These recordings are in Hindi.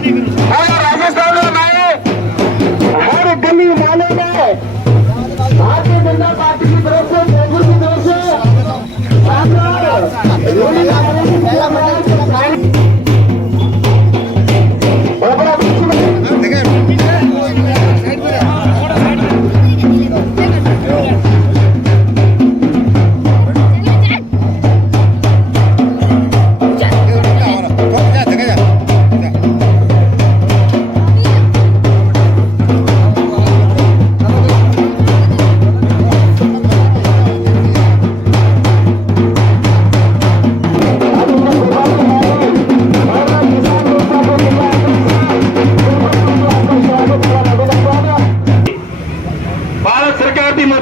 राजस्थान में हर गली नाले में भारतीय जनता पार्टी की तरफ से, जयपुर की तरफ से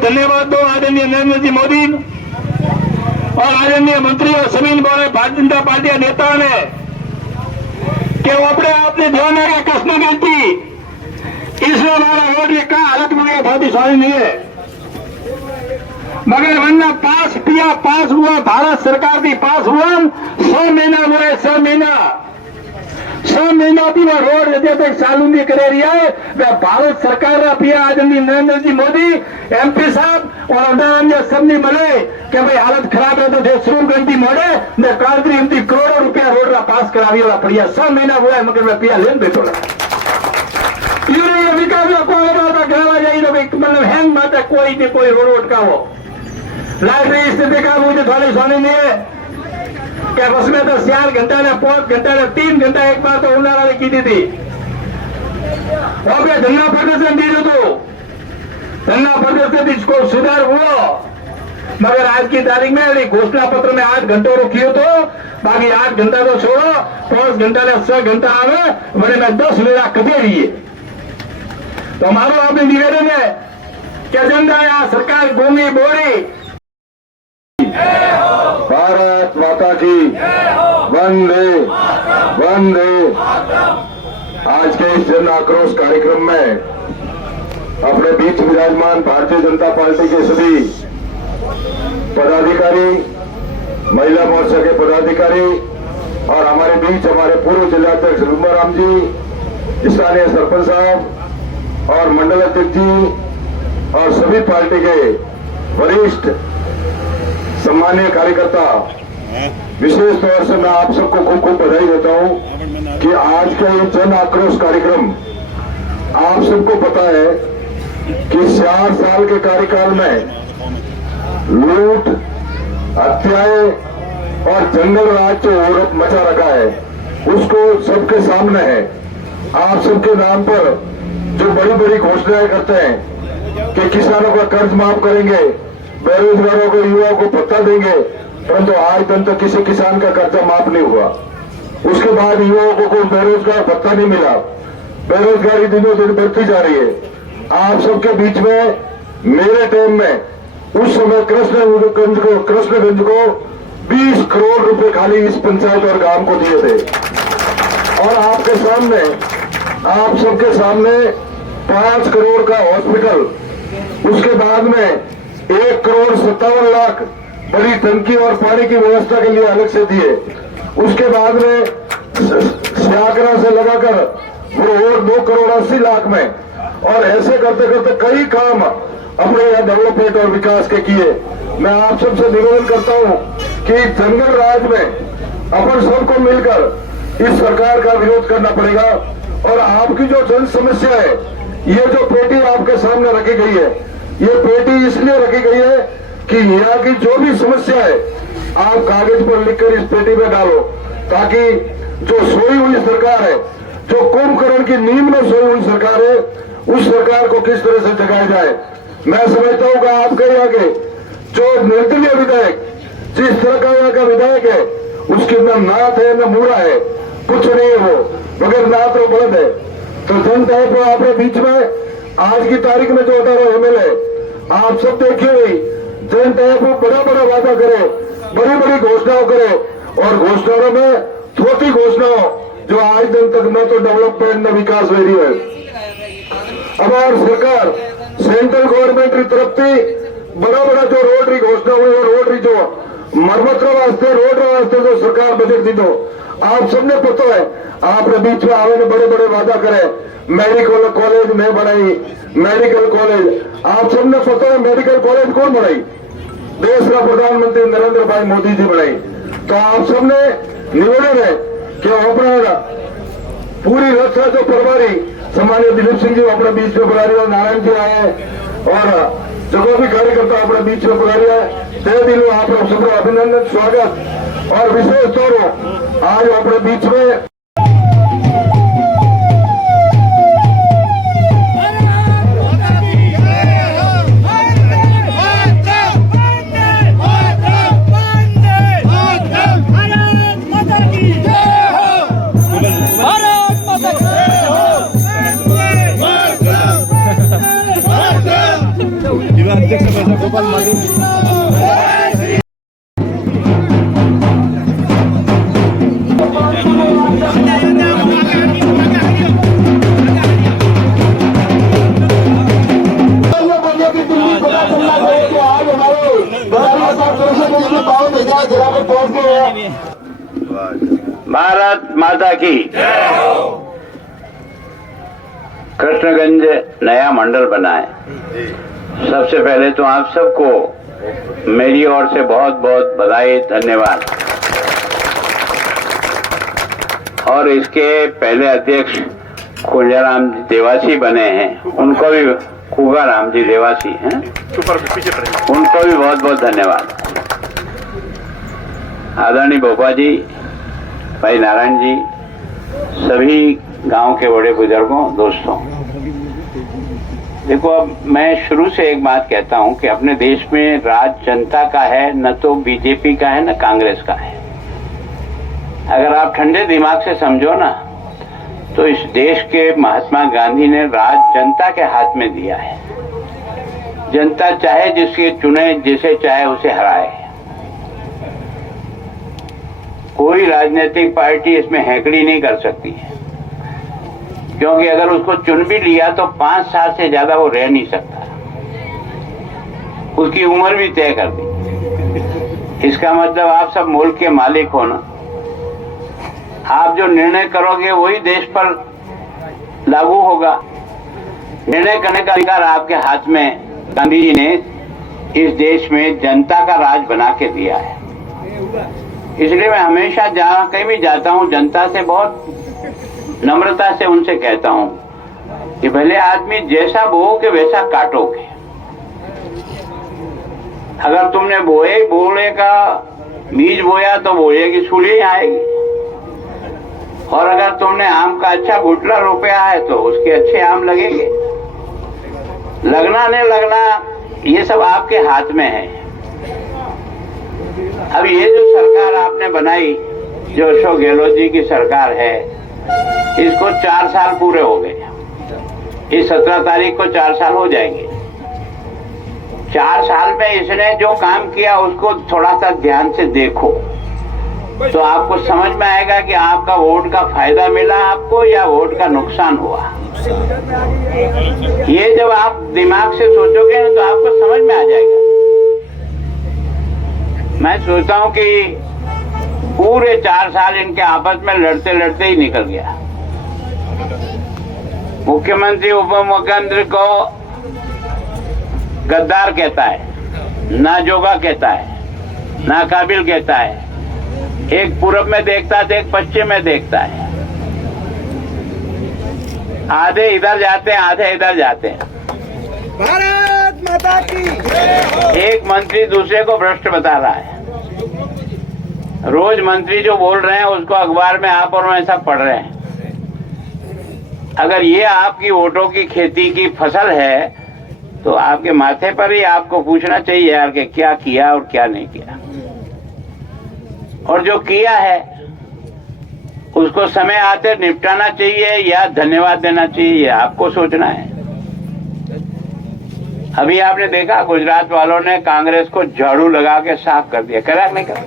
धन्यवाद दो आदरणीय नरेंद्र जी मोदी और आदरणीय मंत्री और सभी भारतीय जनता पार्टी के नेताओं ने कि वो अपने आपने ध्यान रखा कृष्ण गिनती इसमें हमारा वोट ये कहा हालत में बहुत ही सही नहीं है मगर वरना पास हुआ भारत सरकार की पास हुआ 100 महीना हुआ 100 महीना भी वो रोड हजे तक चालू नहीं कर रही है। वह भारत सरकार पिया आदरणीय नरेंद्र जी मोदी एमपी साहब और अडानी सबने मिले कि भाई हालत खराब है तो शुरू गंती मोड़े ने कागरी करोड़ों रुपया रोड पास करावी वाला पड़िया 100 महीना हुआ है मगर मैं पिया लेन बैठो विकास मतलब हैंग माता कोई नहीं कोई रोड का वो लाइब्रेरी स्थिति का मुझे थोड़ी सोनी नहीं है क्या बस में तो 4 घंटा ने 5 घंटा ने 3 घंटा एक बार तो उन्हारा ने की थी और क्या धरना प्रदर्शन दी तो धरना प्रदर्शन इसको सुधार हुआ मगर आज की तारीख में घोषणा पत्र में 8 घंटों रोकियो तो बाकी 8 घंटा तो छोड़ो 5 घंटा ने 6 घंटा आवे मैंने मैं 10 मेरा कदे लिए तो हमारा आपने निवेदन है कि जनता यहाँ सरकार घूमी बोरी भारत माता की वंदे वंदे। आज के इस जन आक्रोश कार्यक्रम में अपने बीच विराजमान भारतीय जनता पार्टी के सभी पदाधिकारी, महिला मोर्चा के पदाधिकारी और हमारे बीच हमारे पूर्व जिलाध्यक्ष रुमाराम जी, स्थानीय सरपंच साहब और मंडल अध्यक्ष जी और सभी पार्टी के वरिष्ठ सम्मानीय कार्यकर्ता, विशेष तौर से मैं आप सबको खूब खूब बधाई देता हूं कि आज का ये जन आक्रोश कार्यक्रम आप सबको पता है कि 4 साल के कार्यकाल में लूट, हत्याएं और जंगल राज जो मचा रखा है उसको सबके सामने है। आप सबके नाम पर जो बड़ी बड़ी घोषणाएं करते हैं कि किसानों का कर्ज माफ करेंगे, बेरोजगारों को, युवाओं को भत्ता देंगे, परंतु आज दिन तक किसी किसान का कर्जा माफ नहीं हुआ। उसके बाद युवाओं को कोई बेरोजगार भत्ता नहीं मिला, बेरोजगारी दिनों दिन बढ़ती जा रही है। आप सबके बीच में मेरे टाइम में उस समय कृष्णगंज को 20 करोड़ रुपए खाली इस पंचायत और गांव को दिए थे और आपके सामने, आप सबके सामने 5 करोड़ का हॉस्पिटल, उसके बाद में 1 करोड़ 57 लाख बड़ी टंकी और पानी की व्यवस्था के लिए अलग से दिए। उसके बाद में सियाकरा से लगाकर वो और 2 करोड़ 80 लाख में और ऐसे करते करते कई काम अपने यहाँ डेवलपमेंट और विकास के किए। मैं आप सबसे निवेदन करता हूँ कि जंगल राज में अपन सबको मिलकर इस सरकार का विरोध करना पड़ेगा और आपकी जो जन समस्या है, ये जो पेटी आपके सामने रखी गई है, ये पेटी इसलिए रखी गई है कि यहाँ की जो भी समस्या है आप कागज पर लिखकर इस पेटी में डालो ताकि जो सोई हुई सरकार है, जो कुंभकर्ण की नींद में सोई हुई सरकार है, उस सरकार को किस तरह से जगाया जाए। मैं समझता हूँ कि आपके यहाँ के जो निर्दलीय विधायक, जिस तरह का यहाँ का विधायक है, उसकी न नाथ है न मूड़ा है, कुछ नहीं है वो, मगर नाथ और बलद है। तो जनता है आपके बीच में आज की तारीख में जो 18 MLA आप सब देखिए, जनता है वो बड़ा बड़ा वादा करे, बड़ी बड़ी घोषणाओं करे और घोषणाओं में छोटी घोषणाओं जो आज दिन तक न तो डेवलपमेंट न विकास हो रही है। अब और सरकार सेंट्रल गवर्नमेंट की तरफ से बड़ा बड़ा जो रोड की घोषणा हुई और रोड की जो मरम्मत वास्ते, रोड वास्ते जो सरकार बजट दी, तो आप सबने पता है आपने बीच में आवे बड़े बड़े वादा करे, मेडिकल कॉलेज में बनाई, मेडिकल कॉलेज आप सबने पता है मेडिकल कॉलेज कौन बनाई? देश का प्रधानमंत्री नरेंद्र भाई मोदी जी बनाई। तो आप सबने निवेदन है कि अपना पूरी रक्षा जो प्रभारी सम्मानित दिलीप सिंह जी अपने बीच में बुला रही है, नारायण जी आए और जो भी कार्यकर्ता अपने बीच में बुला रही है, तय दिलो आप सबका अभिनंदन स्वागत। और विशेष तौर आज अपने बीच में गोपाल माली भारत माता की। कृष्णगंज नया मंडल बना है। सबसे पहले तो आप सबको मेरी ओर से बहुत बहुत बधाई, धन्यवाद। और इसके पहले अध्यक्ष कुंजाराम जी देवासी बने हैं, उनको भी कुगाराम जी देवासी हैं, उनको भी बहुत बहुत धन्यवाद। आदरणीय भोपा जी, भाई नारायण जी, सभी गांव के बड़े बुजुर्गों, दोस्तों, देखो अब मैं शुरू से एक बात कहता हूं कि अपने देश में राज जनता का है, न तो बीजेपी का है न कांग्रेस का है। अगर आप ठंडे दिमाग से समझो ना, तो इस देश के महात्मा गांधी ने राज जनता के हाथ में दिया है। जनता चाहे जिसके चुने, जिसे चाहे उसे हराए। कोई राजनीतिक पार्टी इसमें हैकड़ी नहीं कर सकती है, क्योंकि अगर उसको चुन भी लिया तो 5 साल से ज्यादा वो रह नहीं सकता, उसकी उम्र भी तय कर दी। इसका मतलब आप सब मुल्क के मालिक हो ना, आप जो निर्णय करोगे वही देश पर लागू होगा। निर्णय करने का अधिकार आपके हाथ में गांधी जी ने इस देश में जनता का राज बना के दिया है। इसलिए मैं हमेशा जहां कहीं भी जाता हूं, जनता से बहुत नम्रता से उनसे कहता हूं कि भले आदमी जैसा बोओगे वैसा काटोगे। अगर तुमने बोए का बीज बोया तो बोए की सूली आएगी, और अगर तुमने आम का अच्छा गुटला रोपया है तो उसके अच्छे आम लगेंगे। लगना नहीं लगना ये सब आपके हाथ में है। अब ये जो सरकार आपने बनाई, जो अशोक गहलोत जी की सरकार है, इसको 4 साल पूरे हो गए। इस 17 तारीख को 4 साल हो जाएंगे। 4 साल में इसने जो काम किया उसको थोड़ा सा ध्यान से देखो, तो आपको समझ में आएगा कि आपका वोट का फायदा मिला आपको या वोट का नुकसान हुआ। ये जब आप दिमाग से सोचोगे ना तो आपको समझ में आ जाएगा। मैं सोचता हूं कि पूरे 4 साल इनके आपस में लड़ते लड़ते ही निकल गया। मुख्यमंत्री उप मुख्यमंत्री को गद्दार कहता है, नाजोगा कहता है, नाकाबिल कहता है। एक पूरब में देखता है तो एक पश्चिम में देखता है। आधे इधर जाते हैं, आधे इधर जाते हैं। भारत माता की। एक मंत्री दूसरे को भ्रष्ट बता रहा है। रोज मंत्री जो बोल रहे हैं उसको अखबार में आप और मैं सब पढ़ रहे हैं। अगर ये आपकी वोटों की खेती की फसल है तो आपके माथे पर ही आपको पूछना चाहिए यार कि क्या किया और क्या नहीं किया, और जो किया है उसको समय आते निपटाना चाहिए या धन्यवाद देना चाहिए, ये आपको सोचना है। अभी आपने देखा गुजरात वालों ने कांग्रेस को झाड़ू लगा के साफ कर दिया, करा नहीं करा?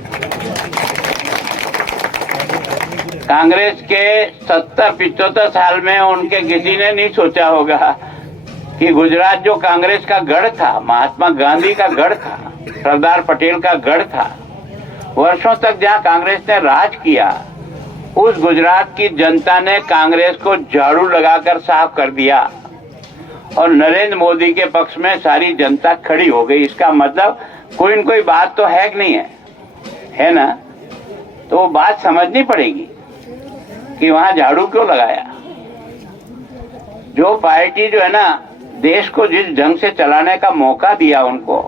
कांग्रेस के 70-75 साल में उनके किसी ने नहीं सोचा होगा कि गुजरात जो कांग्रेस का गढ़ था, महात्मा गांधी का गढ़ था, सरदार पटेल का गढ़ था, वर्षों तक जहां कांग्रेस ने राज किया, उस गुजरात की जनता ने कांग्रेस को झाड़ू लगाकर साफ कर दिया और नरेंद्र मोदी के पक्ष में सारी जनता खड़ी हो गई। इसका मतलब कोई न कोई बात तो है कि नहीं है ना? तो वो बात समझनी पड़ेगी कि वहां झाड़ू क्यों लगाया। जो पार्टी जो है ना देश को जिस ढंग से चलाने का मौका दिया उनको,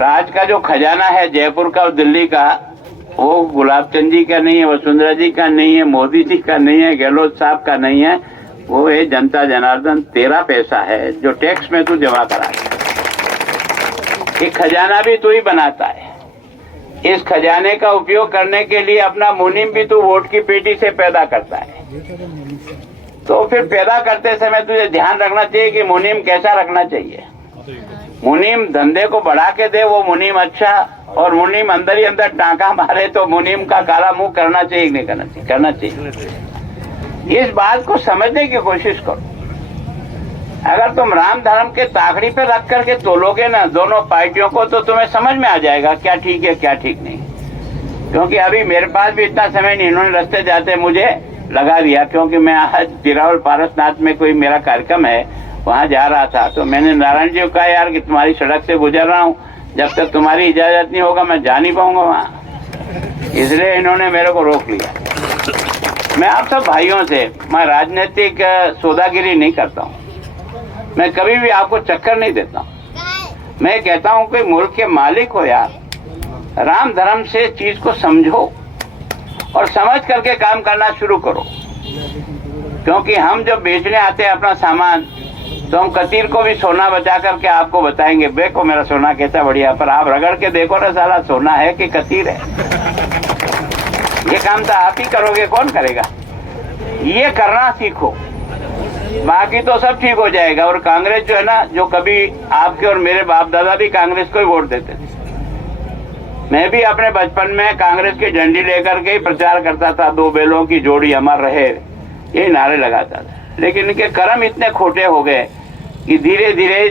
राज का जो खजाना है जयपुर का और दिल्ली का, वो गुलाब चंद जी का नहीं है, वसुंधरा जी का नहीं है, मोदी जी का नहीं है, गहलोत साहब का नहीं है, वो है जनता जनार्दन। तेरा पैसा है जो टैक्स में तू जमा करा। ये खजाना भी तू ही बनाता है। इस खजाने का उपयोग करने के लिए अपना मुनीम भी तू वोट की पेटी से पैदा करता है। तो फिर पैदा करते समय तुझे ध्यान रखना चाहिए कि मुनीम कैसा रखना चाहिए। मुनीम धंधे को बढ़ा के दे वो मुनीम अच्छा, और मुनीम अंदर ही अंदर टांका मारे तो मुनीम का काला मुंह करना चाहिए नहीं करना चाहिए? करना चाहिए। इस बात को समझने की कोशिश करो। अगर तुम राम धर्म के ताकड़ी पे रख करके तोलोगे ना दोनों पार्टियों को, तो तुम्हें समझ में आ जाएगा क्या ठीक है क्या ठीक नहीं। क्योंकि अभी मेरे पास भी इतना समय नहीं, इन्होंने रास्ते जाते मुझे लगा दिया। क्योंकि मैं आज बिरावल पारसनाथ में कोई मेरा कार्यक्रम है, वहां जा रहा था, तो मैंने नारायण जी को कहा यार कि तुम्हारी सड़क से गुजर रहा हूँ, जब तक तुम्हारी इजाजत नहीं होगा मैं जा नहीं पाऊंगा वहां। इसलिए इन्होंने मेरे को रोक लिया। मैं आप सब भाइयों से, मैं राजनीतिक सौदागिरी नहीं करता हूँ, मैं कभी भी आपको चक्कर नहीं देता हूँ। मैं कहता हूँ कि मुल्क के मालिक हो यार, राम धर्म से चीज को समझो और समझ करके काम करना शुरू करो। क्योंकि हम जब बेचने आते हैं अपना सामान, तो हम कतीर को भी सोना बचा करके आपको बताएंगे, देखो मेरा सोना कैसा बढ़िया, पर आप रगड़ के देखो ना साला सोना है कि कतीर है। ये काम तो आप ही करोगे, कौन करेगा? ये करना सीखो, बाकी तो सब ठीक हो जाएगा। और कांग्रेस जो है ना, जो कभी आपके और मेरे बाप दादा भी कांग्रेस को ही वोट देते थे। मैं भी अपने बचपन में कांग्रेस की झंडी लेकर के ही प्रचार करता था, दो बैलों की जोड़ी अमर रहे, यही नारे लगाता था। लेकिन इनके कर्म इतने खोटे हो गए कि धीरे धीरे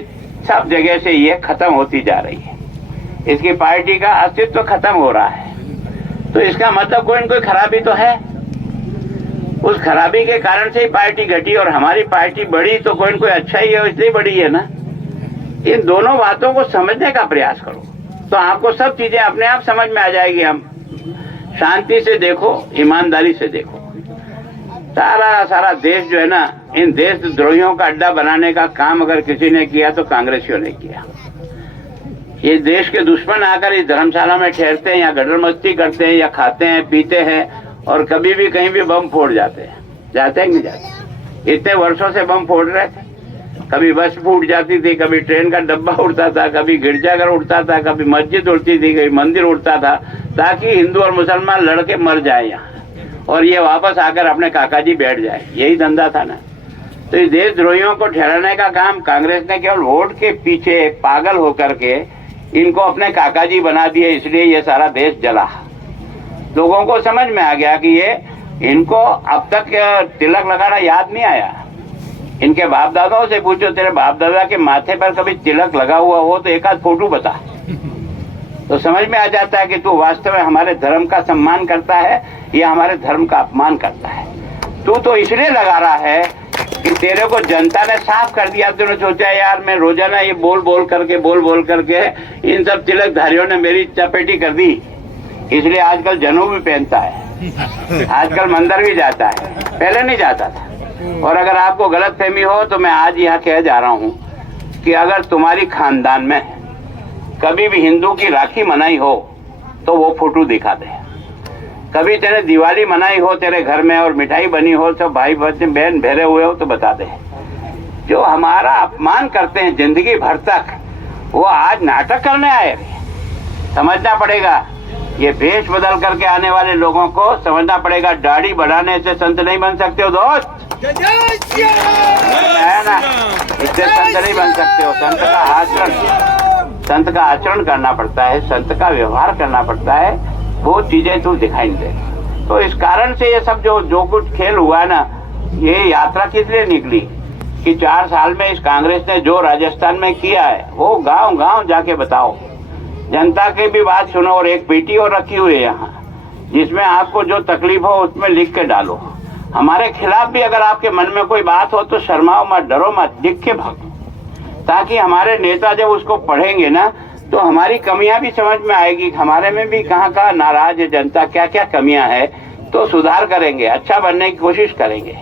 सब जगह से ये खत्म होती जा रही है। इसकी पार्टी का अस्तित्व खत्म हो रहा है। तो इसका मतलब कोई न कोई खराबी तो है। उस खराबी के कारण से ही पार्टी घटी और हमारी पार्टी बढ़ी, तो कोई न कोई अच्छा ही है, इसलिए बढ़ी है ना। इन दोनों बातों को समझने का प्रयास करो, तो आपको सब चीजें अपने आप समझ में आ जाएगी। हम शांति से देखो, ईमानदारी से देखो। सारा देश जो है ना, इन देशद्रोहियों का अड्डा बनाने का काम अगर किसी ने किया तो कांग्रेसियों ने किया। ये देश के दुश्मन आकर इस धर्मशाला में ठहरते हैं, या गडर मस्ती करते हैं, या खाते हैं पीते हैं, और कभी भी कहीं भी बम फोड़ जाते हैं। जाते हैं नहीं जाते? इतने वर्षों से बम फोड़ रहे थे। कभी बस फूट जाती थी, कभी ट्रेन का डब्बा उड़ता था, कभी गिरजाघर उड़ता था, कभी मस्जिद उड़ती थी, कभी मंदिर उड़ता था, ताकि हिंदू और मुसलमान लड़के मर जाए यहाँ और ये वापस आकर अपने काका जी बैठ जाए। यही धंधा था ना। तो इस देशद्रोहियों को ठहराने का काम कांग्रेस ने केवल वोट के पीछे पागल होकर के इनको अपने काका जी बना दिए, इसलिए ये सारा देश जला। लोगों को समझ में आ गया कि ये इनको अब तक तिलक लगाना याद नहीं आया। इनके बाप दादाओं से पूछो, तेरे बाप दादा के माथे पर कभी तिलक लगा हुआ हो तो एक आध फोटो बता, तो समझ में आ जाता है कि तू वास्तव में हमारे धर्म का सम्मान करता है या हमारे धर्म का अपमान करता है। तू तो इसलिए लगा रहा है कि तेरे को जनता ने साफ कर दिया। तूने सोचा यार मैं रोजाना ये बोल बोल करके इन सब तिलकधारियों ने मेरी चपेटी कर दी, इसलिए आजकल जनेऊ भी पहनता है, आजकल मंदिर भी जाता है, पहले नहीं जाता था। और अगर आपको गलत फहमी हो तो मैं आज यहाँ कह जा रहा हूँ कि अगर तुम्हारी खानदान में कभी भी हिंदू की राखी मनाई हो तो वो फोटो दिखा दे। कभी तेरे दिवाली मनाई हो तेरे घर में और मिठाई बनी हो, तो भाई बहन भेरे हुए हो तो बता दे। जो हमारा अपमान करते हैं जिंदगी भर तक, वो आज नाटक करने आए। समझना पड़ेगा, ये भेष बदल करके आने वाले लोगों को समझना पड़ेगा। दाढ़ी बढ़ाने से संत नहीं बन सकते हो दोस्त, है ना? इससे संत नहीं बन सकते हो। संत का आचरण करना पड़ता है, संत का व्यवहार करना पड़ता है, वो चीजें तो दिखाई नहीं दे। तो इस कारण से ये सब जो कुछ खेल हुआ ना, ये यात्रा किस लिए निकली कि 4 साल में इस कांग्रेस ने जो राजस्थान में किया है वो गांव गांव जाके बताओ, जनता की भी बात सुनो। और एक पीटी और रखी हुई है यहाँ जिसमें आपको जो तकलीफ हो उसमें लिख के डालो। हमारे खिलाफ भी अगर आपके मन में कोई बात हो तो शर्माओ मत, डरो मत, लिख के भागो, ताकि हमारे नेता जब उसको पढ़ेंगे ना तो हमारी कमियां भी समझ में आएगी, हमारे में भी कहाँ कहाँ नाराज है जनता, क्या क्या कमियां है, तो सुधार करेंगे, अच्छा बनने की कोशिश करेंगे।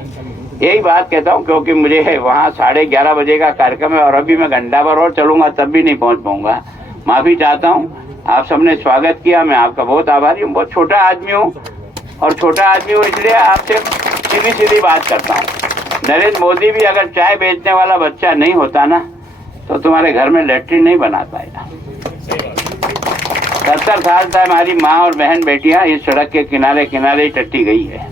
यही बात कहता हूँ, क्योंकि मुझे वहाँ 11:30 बजे का कार्यक्रम है और अभी मैं घंटा भर और चलूंगा तब भी नहीं पहुँच पाऊंगा। माफी चाहता हूँ। आप सबने स्वागत किया, मैं आपका बहुत आभारी हूँ। बहुत छोटा आदमी हूँ और छोटा आदमी हूँ इसलिए आपसे सीधी सीधी बात करता हूँ। नरेंद्र मोदी भी अगर चाय बेचने वाला बच्चा नहीं होता ना तो तुम्हारे घर में लैट्रिन नहीं बना पाएगा। 70 साल से हमारी माँ और बहन बेटियां इस सड़क के किनारे किनारे ही टट्टी गई है।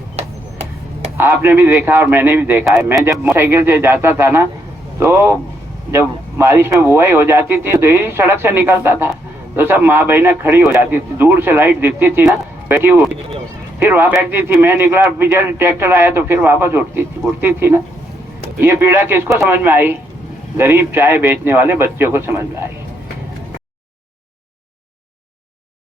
आपने भी देखा और मैंने भी देखा है। मैं जब मोटरसाइकिल से जाता था ना तो जब बारिश में बुआई हो जाती थी तो यही सड़क से निकलता था तो सब माँ बहनें खड़ी हो जाती थी, दूर से लाइट दिखती थी ना, बैठी हुई, फिर वहां बैठती थी। मैं निकला, पीछे ट्रैक्टर आया तो फिर वापस उठती थी ना। ये पीड़ा किसको समझ में आई? गरीब चाय बेचने वाले बच्चों को समझ में आई।